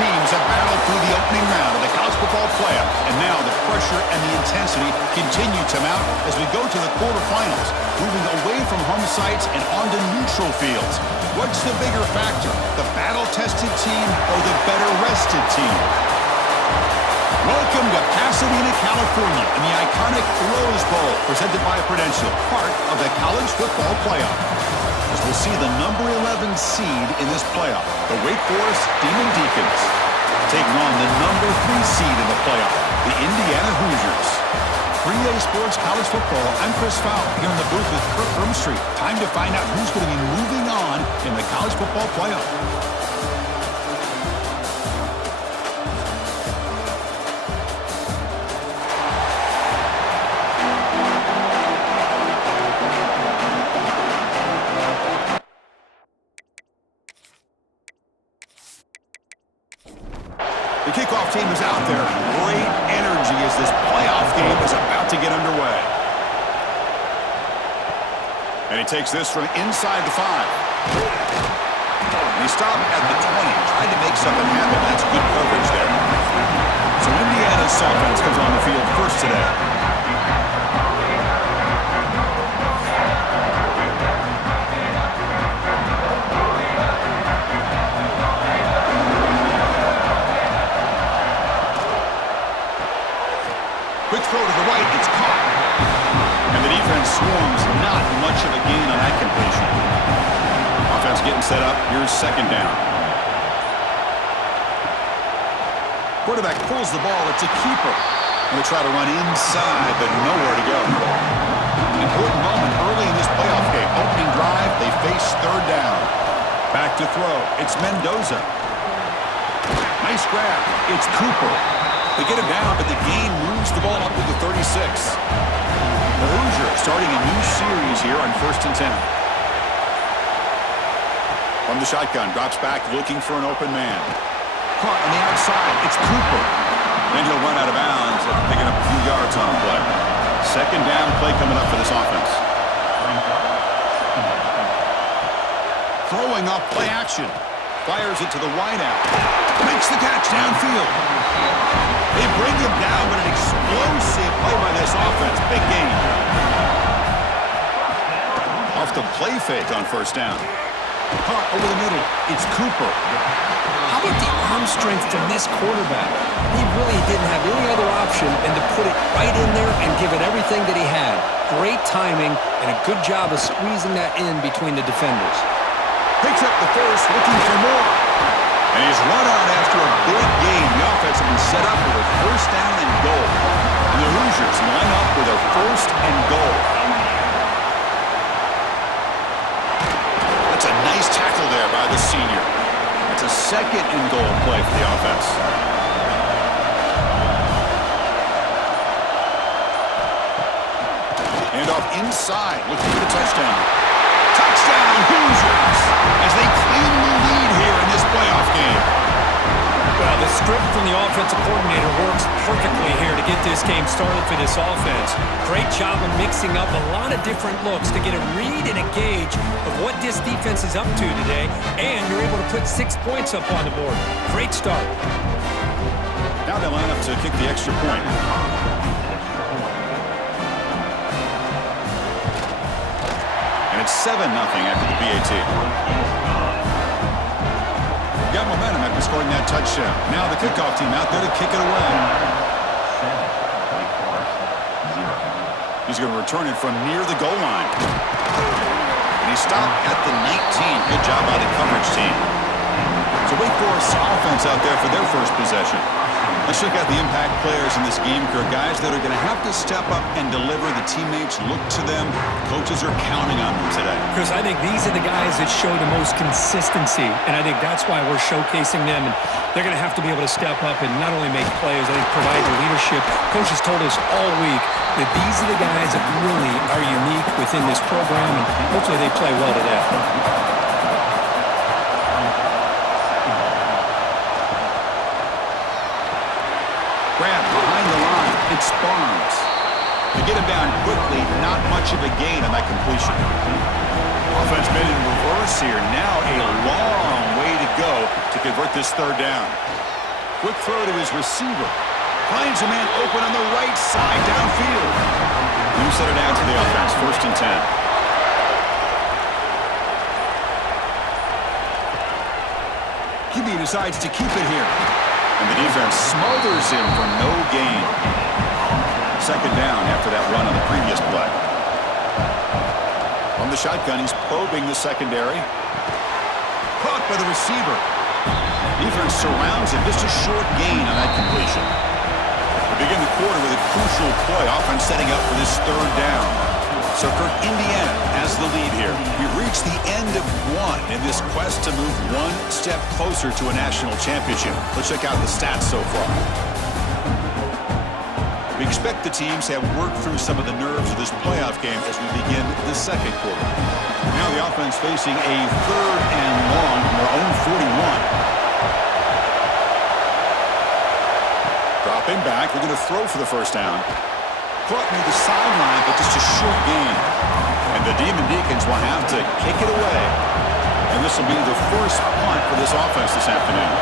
teams have battled through the opening round of the college football playoff, and now the pressure and the intensity continue to mount as we go to the quarterfinals, moving away from home sites and onto neutral fields. What's the bigger factor, the battle-tested team or the better-rested team? Welcome to Pasadena, California, in the iconic Rose Bowl, presented by Prudential, part of the college football playoff. As we'll see the number 11 seed in this playoff, the Wake Forest Demon Deacons, taking on the number 3 seed in the playoff, the Indiana Hoosiers. 3A Sports College Football, I'm Chris Fowler, here in the booth with Kirk Broomstreet. Time to find out who's going to be moving on in the college football playoff. The kickoff team is out there. Great energy as this playoff game is about to get underway. And he takes this from inside the 5. And he stopped at the 20, trying to make something happen. That's good coverage there. So Indiana's offense comes on the field first today. Quick throw to the right, it's caught. And the defense swarms, not much of a gain on that completion. Offense getting set up, here's second down. Quarterback pulls the ball, it's a keeper. And they try to run inside, but nowhere to go. An important moment early in this playoff game. Opening drive, they face third down. Back to throw, it's Mendoza. Nice grab, it's Cooper. They get him down, but the gain moves the ball up to the 36. The Hoosiers starting a new series here on 1st and 10. From the shotgun, drops back looking for an open man. Caught on the outside, it's Cooper. Then he'll run out of bounds after picking up a few yards on the play. Second down play coming up for this offense. Throwing off play action. Fires it to the wideout. Makes the catch downfield. They bring him down, but an explosive play by this offense. Big gain. Off the play fake on first down. Caught over the middle. It's Cooper. How about the arm strength from this quarterback? He really didn't have any other option than to put it right in there and give it everything that he had. Great timing and a good job of squeezing that in between the defenders. Picks up the first, looking for more. And he's run out after a big gain. The offense has been set up with a first down and goal. And the Hoosiers line up with a first and goal. That's a nice tackle there by the senior. It's a second and goal play for the offense. And off inside, looking for the touchdown. Touchdown, Hoosiers, as they claim the lead here in this playoff game. Well, the script from the offensive coordinator works perfectly here to get this game started for this offense. Great job of mixing up a lot of different looks to get a read and a gauge of what this defense is up to today, and you're able to put 6 points up on the board. Great start. Now they line up to kick the extra point. And it's 7-0 after the PAT. Got momentum after scoring that touchdown. Now the kickoff team out there to kick it away. He's going to return it from near the goal line. And he stopped at the 19. Good job by the coverage team. So Wake Forest offense out there for their first possession. Let's check out the impact players in this game, Kirk. Guys that are going to have to step up and deliver. The teammates look to them. Coaches are counting on them today. Chris, I think these are the guys that show the most consistency, and I think that's why we're showcasing them. And they're going to have to be able to step up and not only make plays, I think provide the leadership. Coach has told us all week that these are the guys that really are unique within this program, and hopefully they play well today. Grab behind the line. It's Barnes. To get him down quickly, not much of a gain on that completion. Offense made it in reverse here. Now a long way to go to convert this third down. Quick throw to his receiver. Finds a man open on the right side downfield. New set it down to the offense. 1st and 10. QB decides to keep it here. And the defense smothers him for no gain. 2nd down after that run on the previous play. From the shotgun, he's probing the secondary. Caught by the receiver. Defense surrounds him. Just a short gain on that completion. We begin the quarter with a crucial play. Offense setting up for this 3rd down. So for Indiana has the lead here. We've reached the end of one in this quest to move one step closer to a national championship. Let's check out the stats so far. We expect the teams to have worked through some of the nerves of this playoff game as we begin the 2nd quarter. Now the offense facing a 3rd and long from their own 41. Dropping back, we're going to throw for the 1st down. Caught near the sideline, but just a short gain. And the Demon Deacons will have to kick it away. And this will be the first punt for this offense this afternoon.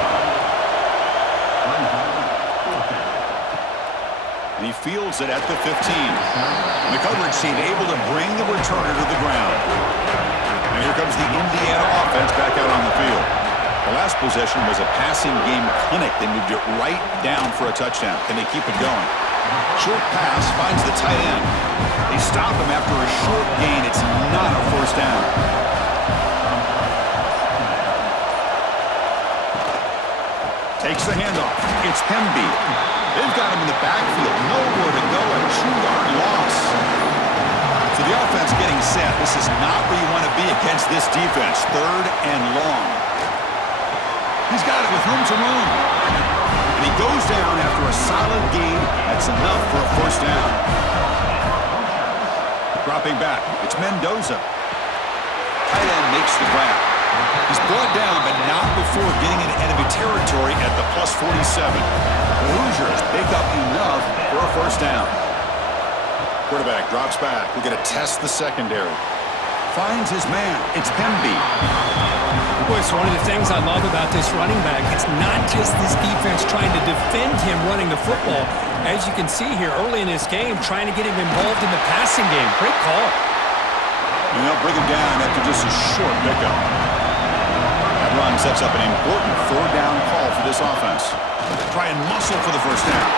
And he fields it at the 15. And the coverage team able to bring the returner to the ground. And here comes the Indiana offense back out on the field. The last possession was a passing game clinic. They moved it right down for a touchdown. Can they keep it going? Short pass finds the tight end. They stop him after a short gain. It's not a 1st down. Takes the handoff. It's Hemby. They've got him in the backfield. Nowhere to go. A 2-yard loss. So the offense getting set. This is not where you want to be against this defense. 3rd and long. He's got it with room to run. And he goes down after a solid gain. That's enough for a 1st down. Dropping back. It's Mendoza. Tight end makes the grab. He's brought down, but not before getting into enemy territory at the +47. The Hoosiers pick up enough for a 1st down. Quarterback drops back. We're going to test the secondary. Finds his man. It's Hemby. Boy, it's one of the things I love about this running back. It's not just this defense trying to defend him running the football. As you can see here early in this game, trying to get him involved in the passing game. Great call. And they'll bring him down after just a short pickup. That run sets up an important 4th down call for this offense. Try and muscle for the 1st down.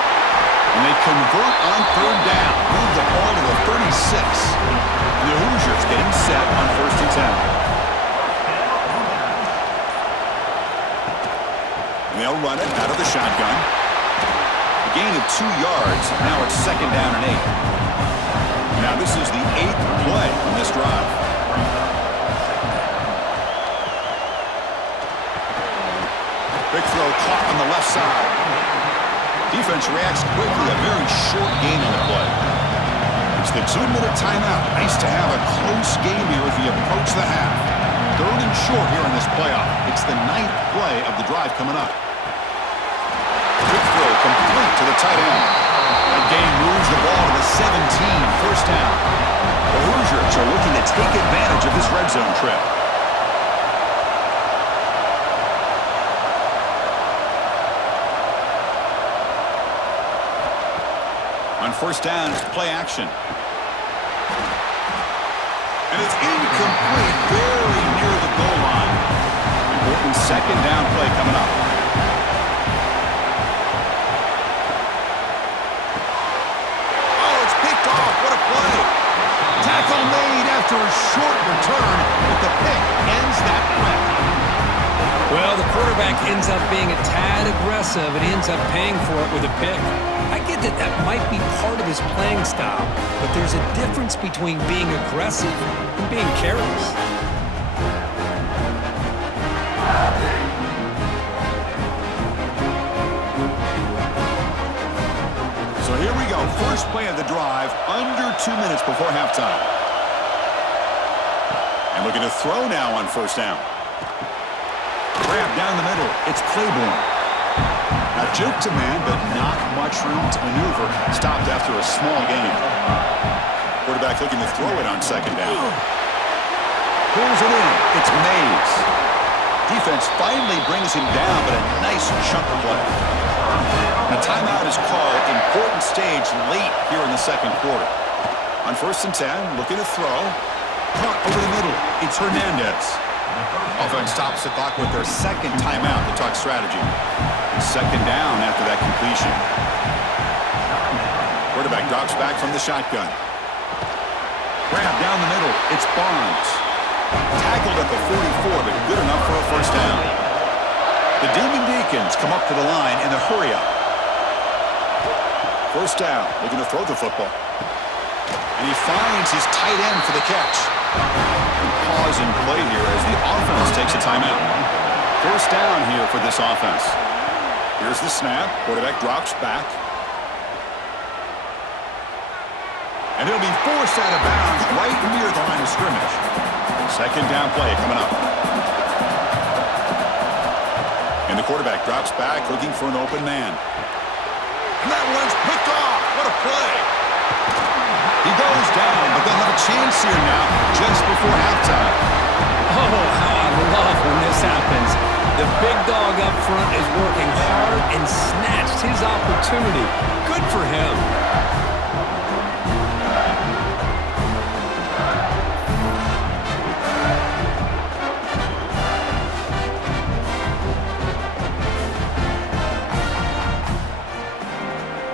And they convert on 3rd down. Move the ball to the 36. And the Hoosiers getting set on 1st and 10. They'll run it out of the shotgun. A gain of 2 yards. Now it's 2nd down and 8. Now this is the 8th play on this drive. Big throw caught on the left side. Defense reacts quickly. A very short gain on the play. It's the 2-minute timeout. Nice to have a close game here as we approach the half. 3rd and short here in this playoff. It's the 9th play of the drive coming up. Quick throw complete to the tight end. That game moves the ball to the 17, 1st down. The Hoosiers are looking to take advantage of this red zone trip. On 1st down, it's play action. And it's incomplete, very near the goal line. Important 2nd down play coming up. Tackle made after a short return, but the pick ends that play. Well, the quarterback ends up being a tad aggressive and ends up paying for it with a pick. I get that that might be part of his playing style, but there's a difference between being aggressive and being careless. So here we go. First play of the drive, under 2 minutes before halftime. And looking to throw now on 1st down. Grab down the middle. It's Claiborne. Now juke to man, but not much room to maneuver. Stopped after a small gain. Quarterback looking to throw it on 2nd down. Pulls it in. It's Mays. Defense finally brings him down, but a nice chunk of play. The timeout is called. Important stage late here in the second quarter. On 1st and 10, looking to throw. Caught over the middle. It's Hernandez. Offense stops the clock with their second timeout to talk strategy. Second down after that completion. Quarterback drops back from the shotgun. Grab down the middle. It's Barnes. Tackled at the 44, but good enough for a first down. The Demon Deacons come up to the line in the hurry-up. First down, looking to throw the football. And he finds his tight end for the catch. Pause and play here as the offense takes a timeout. First down here for this offense. Here's the snap. Quarterback drops back. And he'll be forced out of bounds right near the line of scrimmage. Second down play coming up. And the quarterback drops back looking for an open man. And that one's picked off. What a play. He goes down, but they'll have a chance here now just before halftime. Oh, how I love when this happens. The big dog up front is working hard and snatched his opportunity. Good for him.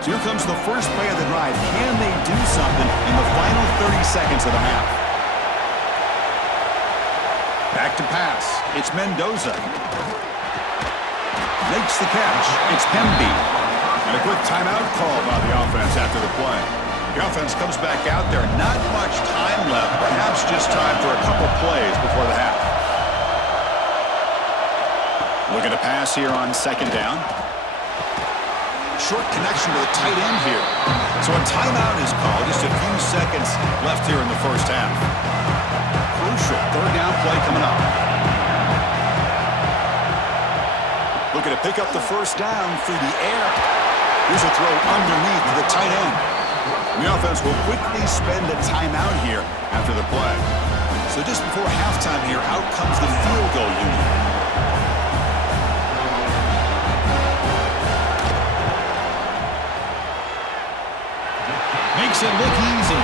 So here comes the first play of the drive. Can they do something in the final 30 seconds of the half? Back to pass. It's Mendoza. Makes the catch. It's Hemby. And a quick timeout call by the offense after the play. The offense comes back out there. Not much time left. Perhaps just time for a couple plays before the half. Looking to pass here on second down. Short connection to the tight end here. So a timeout is called. Just a few seconds left here in the first half. Crucial third down play coming up. Looking to pick up the first down through the air. Here's a throw underneath to the tight end. And the offense will quickly spend a timeout here after the play. So just before halftime here, out comes the field goal unit. Makes it look easy.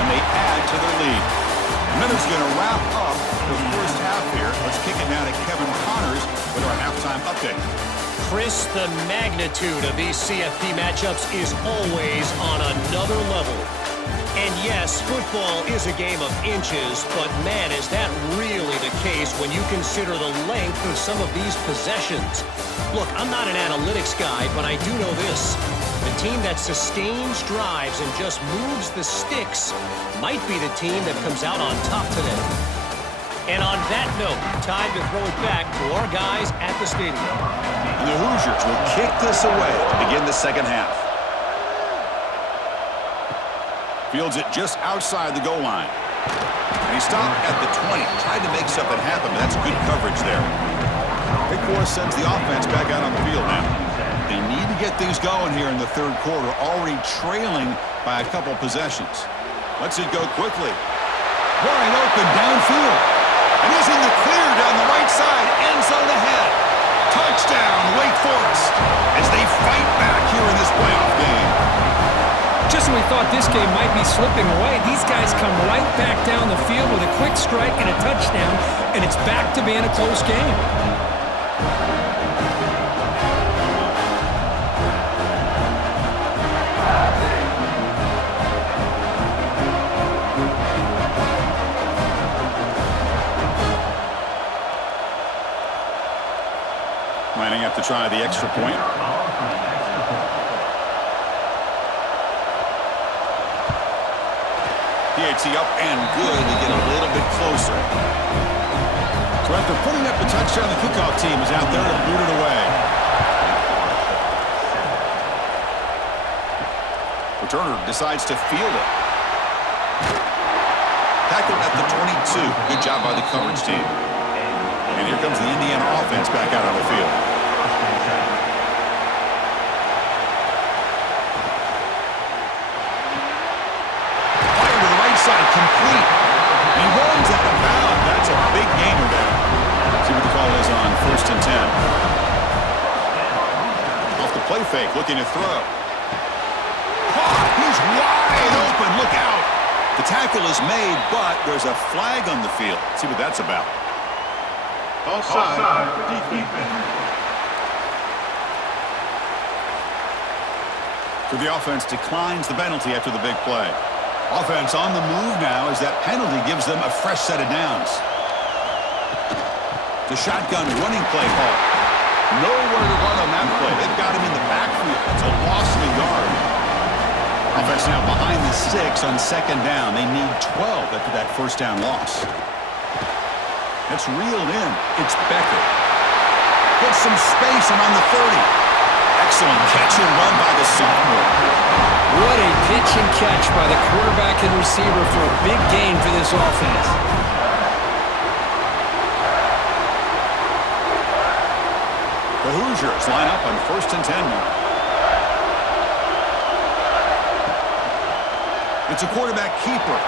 And they add to their lead. And then it's going to wrap up the first half here. Let's kick it now to Kevin Connors with our halftime update. Chris, the magnitude of these CFP matchups is always on another level. And yes, football is a game of inches, but man, is that really the case when you consider the length of some of these possessions. Look, I'm not an analytics guy, but I do know this. The team that sustains drives and just moves the sticks might be the team that comes out on top today. And on that note, time to throw it back to our guys at the stadium. And the Hoosiers will kick this away to begin the second half. Fields it just outside the goal line. And he stopped at the 20. Tried to make something happen, but that's good coverage there. Big Forest sends the offense back out on the field now. They need to get things going here in the third quarter, already trailing by a couple possessions. Lets it go quickly. Wide open downfield. And he's in the clear down the right side. End zone ahead. Touchdown, Wake Forest, as they fight back here in this playoff game. Just when we thought this game might be slipping away, these guys come right back down the field with a quick strike and a touchdown, and it's back to being a close game. Lining up to try the extra point. PAT up and good to get a little bit closer. So after putting up the touchdown, the kickoff team is out there to boot it away. Returner decides to field it. Tackled at the 22. Good job by the coverage team. And here comes the Indiana offense back out on the field. Fire to the right side, complete. He runs out of bounds. That's a big gainer there. See what they call play fake, looking to throw. Caught! He's wide open. Look out! The tackle is made, but there's a flag on the field. Let's see what that's about. Offside. Defense. So the offense declines the penalty after the big play. Offense on the move now as that penalty gives them a fresh set of downs. The shotgun running play call. Nowhere to run on that play. They've got him in the backfield. It's a loss of a yard. Offense now behind the 6 on second down. They need 12 after that first down loss. That's reeled in. It's Becker. Gets some space and on the 30. Excellent catch and run by the sophomore. What a pitch and catch by the quarterback and receiver for a big gain for this offense. The Hoosiers line up on 1st and 10 now. It's a quarterback keeper.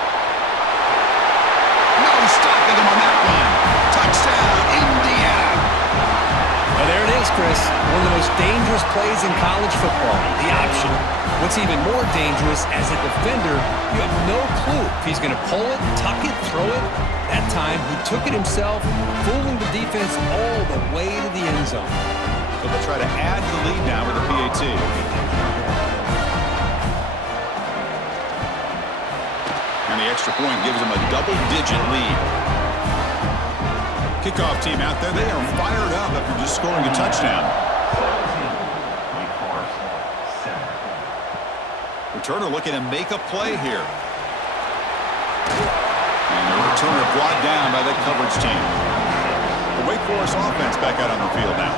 No stopping him on that one. Touchdown, Indiana. Well, there it is, Chris. One of the most dangerous plays in college football. The option. What's even more dangerous, as a defender, you have no clue if he's going to pull it, tuck it, throw it. That time, he took it himself, fooling the defense all the way to the end zone. So they'll try to add the lead now with a PAT. And the extra point gives them a double-digit lead. Kickoff team out there, they are fired up after just scoring a touchdown. Returner looking to make a play here. And the returner brought down by the coverage team. The Wake Forest offense back out on the field now.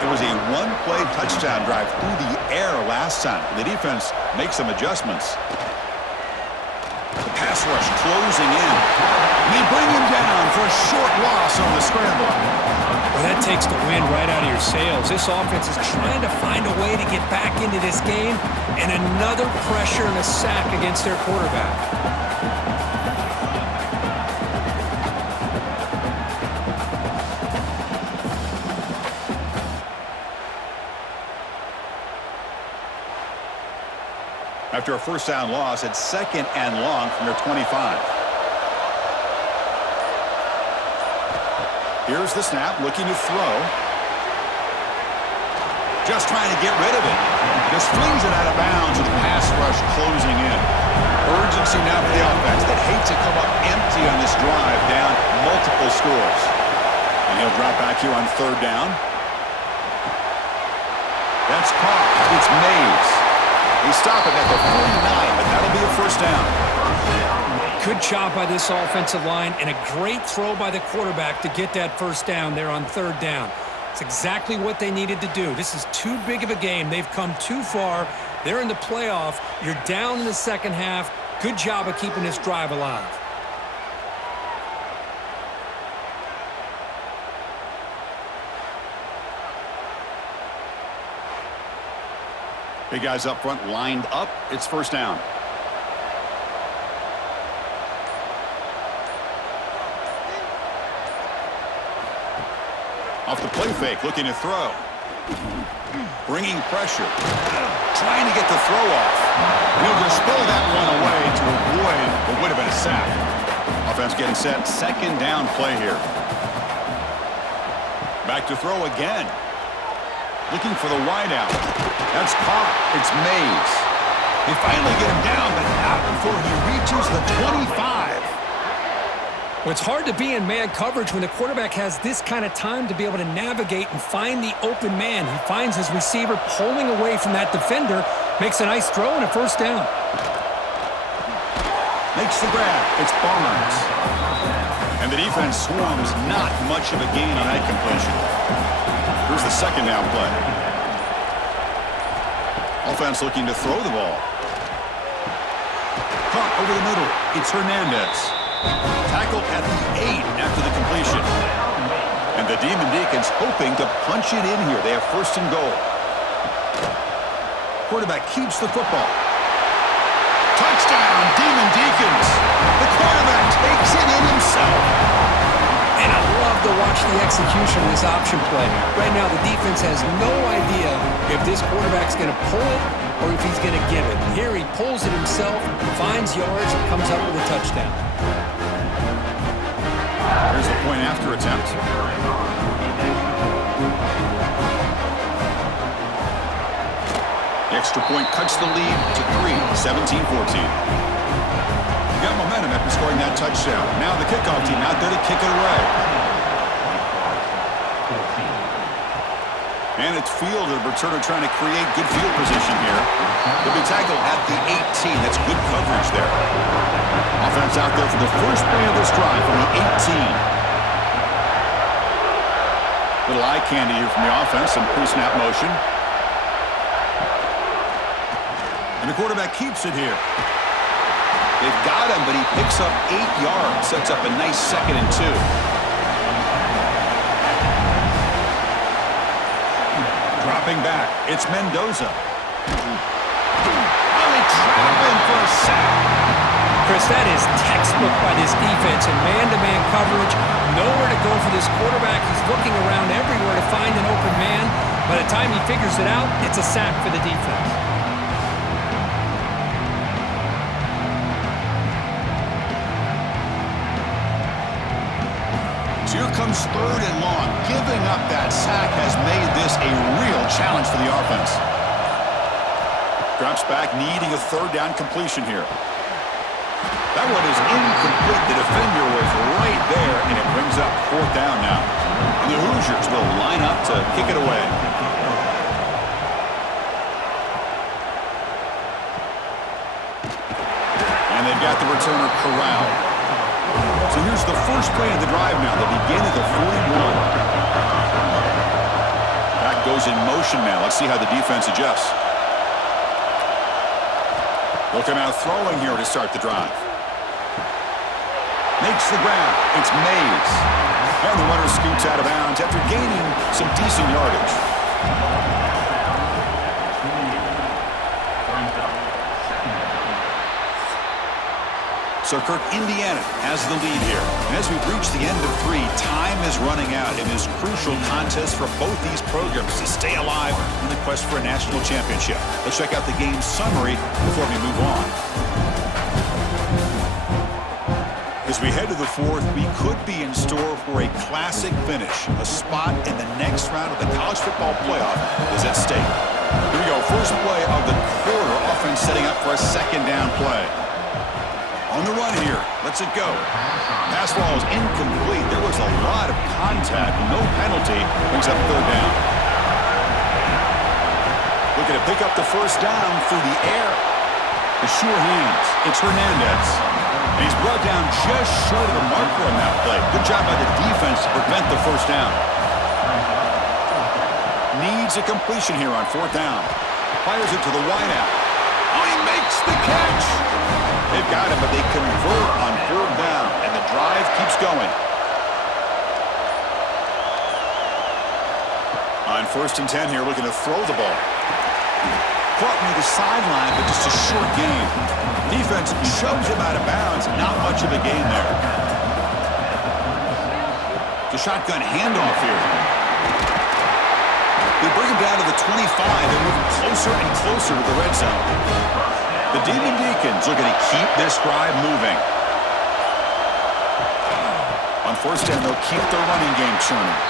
There was a one-play touchdown drive through the air last time. The defense makes some adjustments. The pass rush closing in. And they bring him down for a short loss on the scramble. Well, that takes the wind right out of your sails. This offense is trying to find a way to get back into this game, and another pressure and a sack against their quarterback. After a first down loss, it's 2nd and long from their 25. Here's the snap, looking to throw. Just trying to get rid of it. Just flings it out of bounds with the pass rush closing in. Urgency now for the offense that hate to come up empty on this drive, down multiple scores. And he'll drop back here on 3rd down. That's caught. It's Mays. They stop it at the 49, but that'll be a first down. Good job by this offensive line and a great throw by the quarterback to get that first down there on 3rd down. It's exactly what they needed to do. This is too big of a game. They've come too far. They're in the playoff. You're down in the second half. Good job of keeping this drive alive. Big guys up front lined up. It's first down. Off the play fake, looking to throw. Bringing pressure. Trying to get the throw off. And he'll just throw that one away to avoid what would have been a sack. Offense getting set. 2nd down play here. Back to throw again. Looking for the wideout. That's caught. It's Mays. They finally get him down, but not before he reaches the 25. Well, it's hard to be in man coverage when the quarterback has this kind of time to be able to navigate and find the open man. He finds his receiver pulling away from that defender, makes a nice throw and a first down. Makes the grab. It's Barnes. And the defense swarms not much of a gain on that completion. Here's the 2nd down play. Offense looking to throw the ball. Caught over the middle. It's Hernandez. Tackled at the 8 after the completion. And the Demon Deacons hoping to punch it in here. They have 1st and goal. Quarterback keeps the football. Touchdown, Demon Deacons. The quarterback takes it in himself. And I love to watch the execution of this option play. Right now, the defense has no idea if if this quarterback's going to pull it or if he's going to give it. Here he pulls it himself, finds yards, and comes up with a touchdown. Here's the point after attempt. The extra point cuts the lead to 3, 17-14. Got momentum after scoring that touchdown. Now the kickoff team out there to kick it away. And it's field, the returner trying to create good field position here. They'll be tackled at the 18. That's good coverage there. Offense out there for the first play of this drive from the 18. Little eye candy here from the offense, some pre-snap motion. And the quarterback keeps it here. They've got him, but he picks up 8 yards. Sets up a nice 2nd and 2. Dropping back, it's Mendoza. Really trapping for a sack. Chris, that is textbook by this defense in man-to-man coverage. Nowhere to go for this quarterback. He's looking around everywhere to find an open man. By the time he figures it out, it's a sack for the defense. So here comes 3rd and long. Giving up that sack has made this a real challenge for the offense. Drops back, needing a 3rd down completion here. That one is incomplete. The defender was right there, and it brings up 4th down now. And the Hoosiers will line up to kick it away. And they've got the returner corralled. So here's the first play of the drive now. They begin at the 41. Back goes in motion now. Let's see how the defense adjusts. Looking out throwing here to start the drive. Makes the grab. It's Mays. And the runner scoots out of bounds after gaining some decent yardage. So Kirk, Indiana has the lead here. And as we've reached the end of 3, time is running out in this crucial contest for both these programs to stay alive in the quest for a national championship. Let's check out the game summary before we move on. As we head to the 4th, we could be in store for a classic finish. A spot in the next round of the college football playoff is at stake. Here we go, first play of the quarter. Offense setting up for a 2nd down play. On the run here, lets it go. Pass ball is incomplete. There was a lot of contact, no penalty. Brings up 3rd down. Looking to pick up the 1st down through the air. The sure hands. It's Hernandez. And he's brought down just short of the marker on that play. Good job by the defense to prevent the 1st down. Needs a completion here on 4th down. Fires it to the wideout. Oh, he makes the catch. They've got him, but they convert on 4th down, and the drive keeps going. On 1st and 10 here, looking to throw the ball. Caught near the sideline, but just a short gain. Defense shoves him out of bounds. Not much of a gain there. The shotgun handoff here. They bring him down to the 25. They're moving closer and closer to the red zone. The Demon Deacons looking to keep this drive moving. On 1st down, they'll keep their running game churning.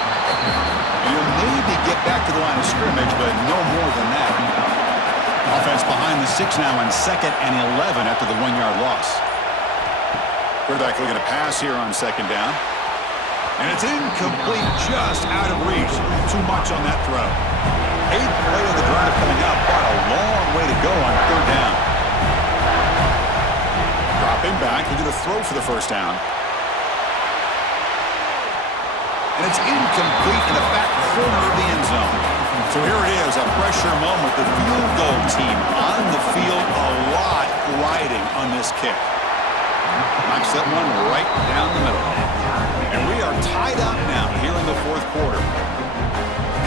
And you'll maybe get back to the line of scrimmage, but no more than that. Offense behind the 6 now on 2nd and 11 after the 1-yard loss. Quarterback looking to pass here on 2nd down. And it's incomplete, just out of reach. Too much on that throw. 8th play of the drive coming up, but a long way to go on 3rd down. Dropping back, looking to throw for the 1st down. And it's incomplete in the back corner of the end zone. So here it is, a pressure moment. The field goal team on the field, a lot riding on this kick. Knocks that one right down the middle. And we are tied up now here in the 4th quarter.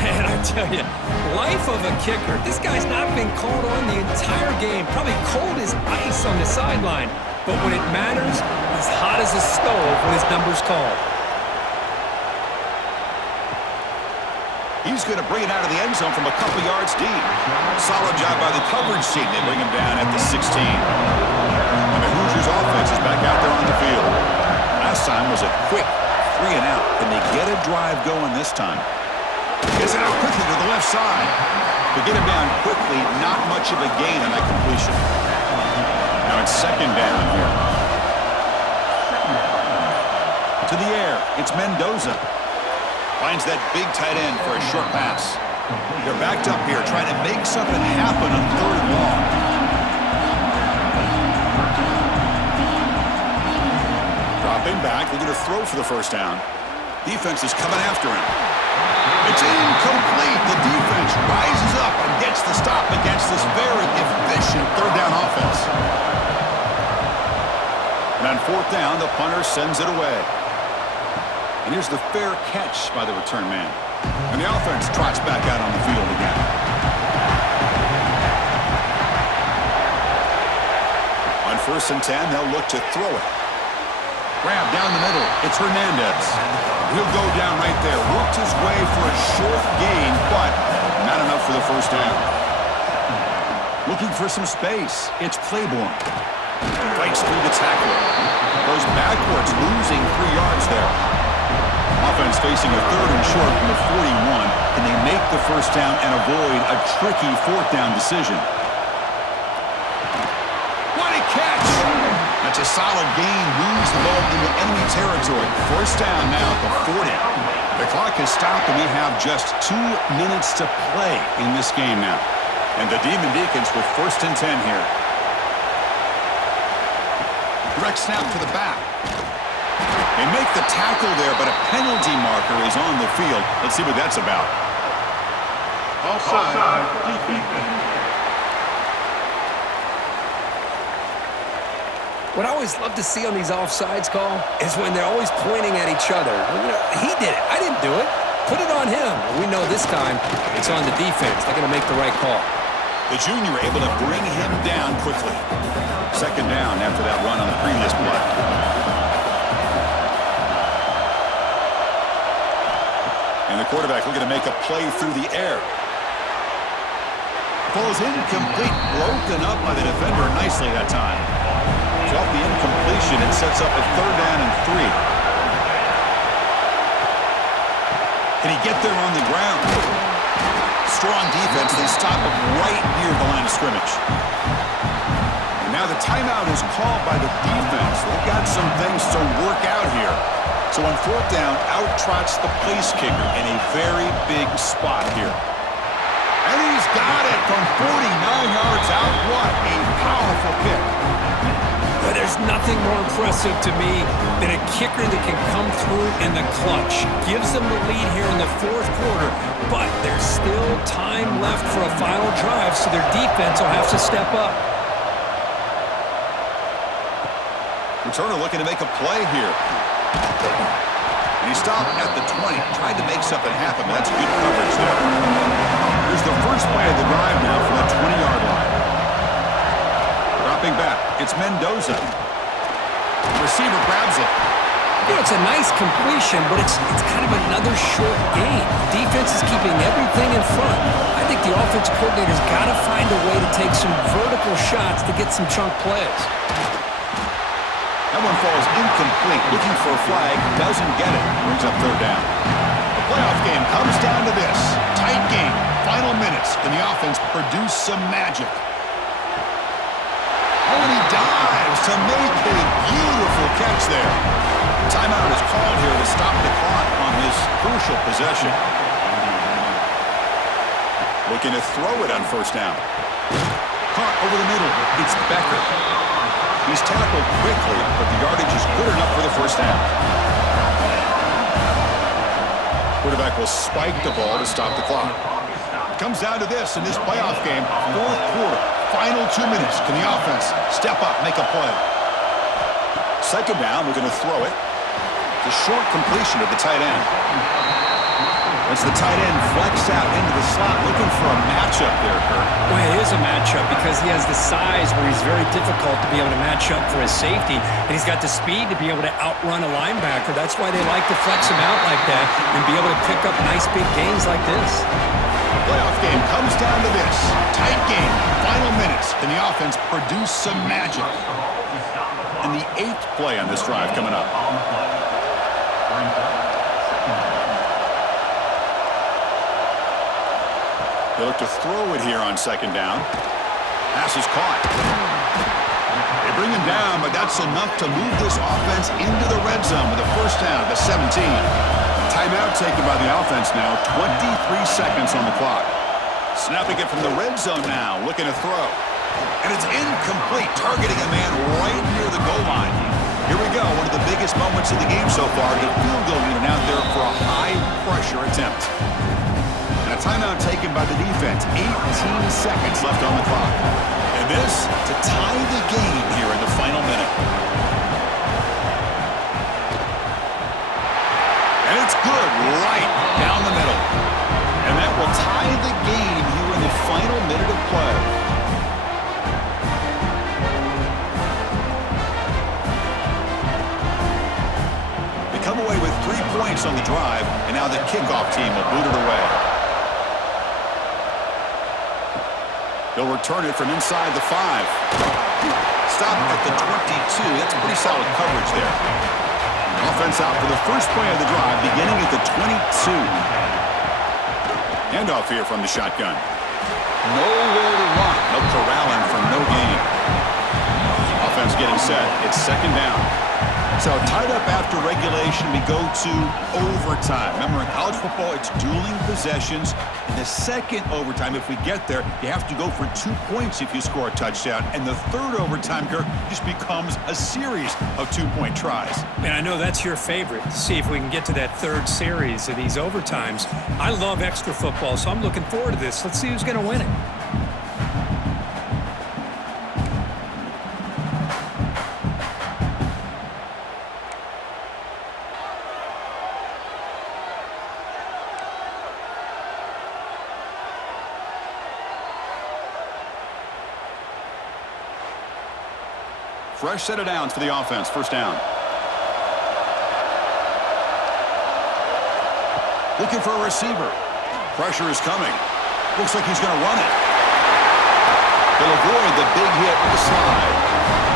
Man, I tell you, life of a kicker. This guy's not been called on the entire game. Probably cold as ice on the sideline. But when it matters, he's hot as a stove when his number's called. He's going to bring it out of the end zone from a couple yards deep. Solid job by the coverage team. They bring him down at the 16. And the Hoosiers offense is back out there on the field. Last time was a quick 3 and out. Can they get a drive going this time? Gets it out quickly to the left side. To get him down quickly, not much of a gain on that completion. Now it's second down here. To the air, it's Mendoza. Finds that big tight end for a short pass. They're backed up here trying to make something happen on 3rd and long. Dropping back, looking to throw for the first down. Defense is coming after him. It's incomplete. The defense rises up and gets the stop against this very efficient 3rd down offense. And on 4th down, the punter sends it away. And here's the fair catch by the return man. And the offense trots back out on the field again. On 1st and 10, they'll look to throw it. Grab down the middle. It's Hernandez. He'll go down right there. Worked his way for a short gain, but not enough for the first down. Looking for some space. It's Claiborne. Fights through the tackle. Goes backwards, losing 3 yards there. Offense facing a 3rd and short from the 41. Can they make the first down and avoid a tricky 4th down decision? What a catch! That's a solid gain. Moves the ball into enemy territory. First down now at the 40. The clock has stopped and we have just 2 minutes to play in this game now. And the Demon Deacons with 1st and 10 here. Direct snap to the back. They make the tackle there, but a penalty marker is on the field. Let's see what that's about. Offside. Defense. What I always love to see on these offsides call is when they're always pointing at each other. You know, he did it. I didn't do it. Put it on him. We know this time it's on the defense. They're going to make the right call. The junior able to bring him down quickly. Second down after that run on the previous play. And the quarterback looking to make a play through the air. Falls incomplete, broken up by the defender nicely that time. It's off the incompletion and sets up a 3rd down and 3. Can he get there on the ground? Strong defense. They stop him right near the line of scrimmage. And now the timeout is called by the defense. They've got some things to work out here. So on 4th down, out trots the place kicker in a very big spot here. And he's got it from 49 yards out. What a powerful kick. But there's nothing more impressive to me than a kicker that can come through in the clutch. Gives them the lead here in the 4th quarter, but there's still time left for a final drive, so their defense will have to step up. Returner looking to make a play here. And he stopped at the 20. Tried to make something happen, but that's good coverage there. Here's the first play of the drive now from the 20-yard line. Dropping back, it's Mendoza. The receiver grabs it. You know, it's a nice completion, but it's kind of another short gain. Defense is keeping everything in front. I think the offensive coordinator's got to find a way to take some vertical shots to get some chunk plays. That one falls incomplete. Looking for a flag, doesn't get it. Brings up 3rd down. The playoff game comes down to this. Tight game, final minutes. Can the offense produce some magic? Oh, and he dives to make a beautiful catch there. Timeout is called here to stop the clock on this crucial possession. Looking to throw it on 1st down. Caught over the middle. It's Becker. He's tackled quickly, but the yardage is good enough for the first down. Quarterback will spike the ball to stop the clock. It comes down to this in this playoff game. 4th quarter, final 2 minutes. Can the offense step up, make a play? Second down, we're going to throw it. It's a short completion to the tight end. As the tight end flex out into the slot, looking for a matchup there, Kurt. Well, it is a matchup because he has the size where he's very difficult to be able to match up for his safety, and he's got the speed to be able to outrun a linebacker. That's why they like to flex him out like that and be able to pick up nice big gains like this. The playoff game comes down to this. Tight game, final minutes. Can the offense produce some magic? And the 8th play on this drive coming up. They look to throw it here on 2nd down. Pass is caught. They bring him down, but that's enough to move this offense into the red zone with a 1st down to 17. Timeout taken by the offense now. 23 seconds on the clock. Snapping it from the red zone now, looking to throw. And it's incomplete, targeting a man right near the goal line. Here we go, one of the biggest moments of the game so far. The field goal unit out there for a high-pressure attempt. And a timeout taken by the defense. 18 seconds left on the clock. And this to tie the game here in the final minute. And it's good right down the middle. And that will tie the game here in the final minute of play. They come away with 3 points on the drive, and now the kickoff team will boot it away. They'll return it from inside the 5. Stop at the 22. That's pretty solid coverage there. Offense out for the first play of the drive, beginning at the 22. Handoff here from the shotgun. Nowhere to run. No corralling for no gain. Offense getting set. It's 2nd down. So tied up after regulation, we go to overtime. Remember, in college football, it's dueling possessions. In the 2nd overtime, if we get there, you have to go for 2 points if you score a touchdown. And the 3rd overtime, Kirk, just becomes a series of 2-point tries. And I know that's your favorite. See if we can get to that 3rd series of these overtimes. I love extra football, so I'm looking forward to this. Let's see who's going to win it. Fresh set of downs for the offense. 1st down. Looking for a receiver. Pressure is coming. Looks like he's going to run it. They'll avoid the big hit with the slide.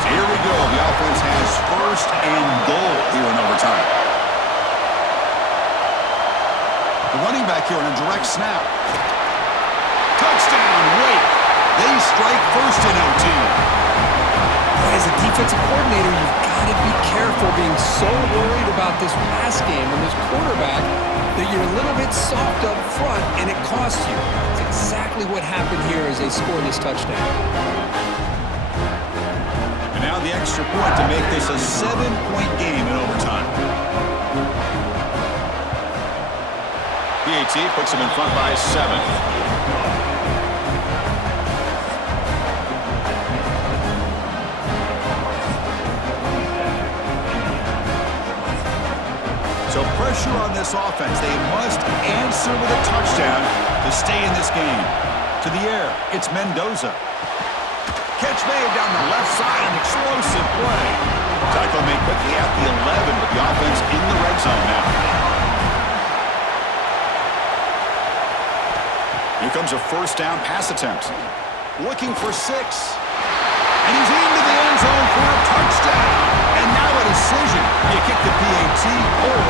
So here we go. The offense has 1st and goal here in overtime. The running back here on a direct snap. Touchdown, Wake. They strike first in OT. As a defensive coordinator, you've got to be careful being so worried about this pass game and this quarterback that you're a little bit soft up front and it costs you. It's exactly what happened here as they scored this touchdown. And now the extra point to make this a 7-point game in overtime. PAT puts them in front by 7. So pressure on this offense. They must answer with a touchdown to stay in this game. To the air, it's Mendoza. Catch made down the left side, an explosive play. Tackle made quickly at the 11, but the offense in the red zone now. Here comes a 1st down pass attempt. Looking for 6. And he's into the end zone for a touchdown. And now a decision. You kick the PAT or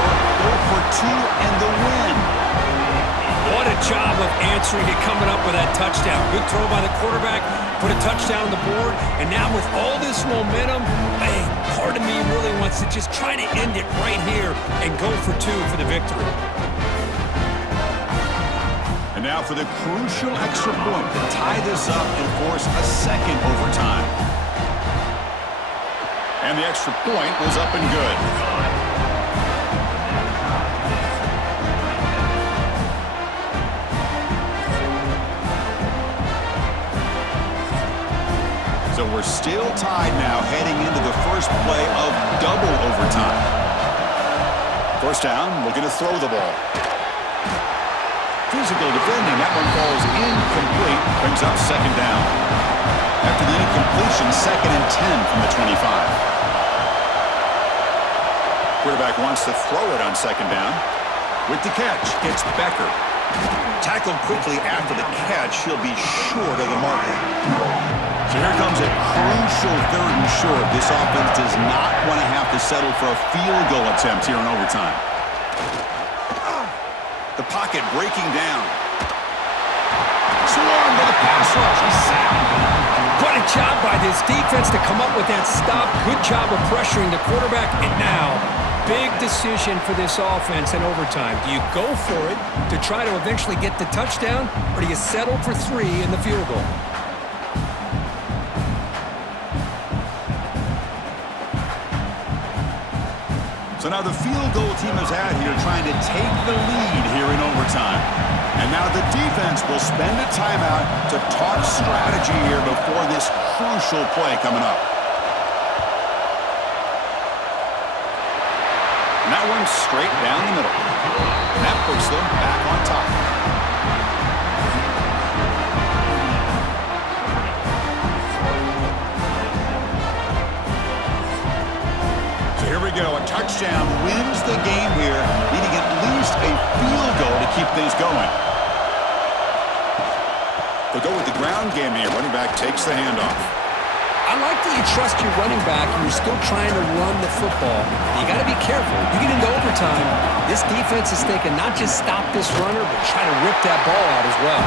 go for 2 and the win. What a job of answering it, coming up with that touchdown. Good throw by the quarterback, put a touchdown on the board, and now with all this momentum, man, part of me really wants to just try to end it right here and go for 2 for the victory. And now for the crucial extra point to tie this up and force a 2nd overtime. And the extra point was up and good. So we're still tied now heading into the first play of double overtime. 1st down, looking to throw the ball. physical defending. That one falls incomplete. Brings up second down. After the incompletion, 2nd and 10 from the 25. Quarterback wants to throw it on second down. With the catch, it's Becker. Tackled quickly after the catch. He'll be short of the marker. So here comes a crucial 3rd and short. This offense does not want to have to settle for a field goal attempt here in overtime. The pocket breaking down. Swarmed by the pass rush. He's sacked. What a job by this defense to come up with that stop. Good job of pressuring the quarterback. And now, big decision for this offense in overtime. Do you go for it to try to eventually get the touchdown, or do you settle for 3 in the field goal? So now the field goal team is out here trying to take the lead here in overtime. And now the defense will spend a timeout to talk strategy here before this crucial play coming up. And that one's straight down the middle. And that puts them back on top. Here we go. A touchdown wins the game here, needing at least a field goal to keep things going. They'll go with the ground game here. Running back takes the handoff. I like that you trust your running back and you're still trying to run the football. You got to be careful. You get into overtime, this defense is thinking not just stop this runner, but try to rip that ball out as well.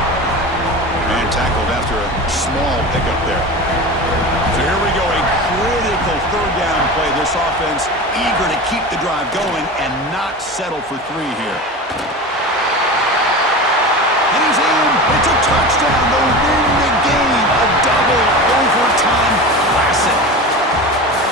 And tackled after a small pickup there. So here we go, a critical 3rd down play. This offense eager to keep the drive going and not settle for 3 here. And he's in. It's a touchdown. They'll win the game. A double overtime classic.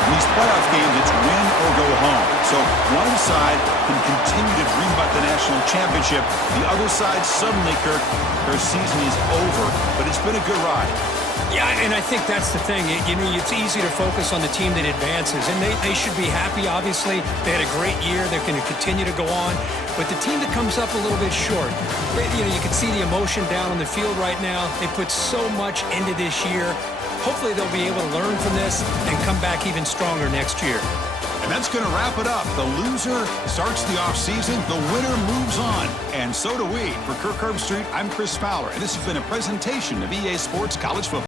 In these playoff games, it's win or go home. So one side can continue to dream about the national championship. The other side suddenly, Kirk, their season is over. But it's been a good ride. Yeah, and I think that's the thing. You know, it's easy to focus on the team that advances, and they should be happy, obviously. They had a great year. They're going to continue to go on. But the team that comes up a little bit short, you know, you can see the emotion down on the field right now. They put so much into this year. Hopefully they'll be able to learn from this and come back even stronger next year. And that's going to wrap it up. The loser starts the offseason. The winner moves on. And so do we. For Kirk Herbstreit, I'm Chris Fowler. And this has been a presentation of EA Sports College Football.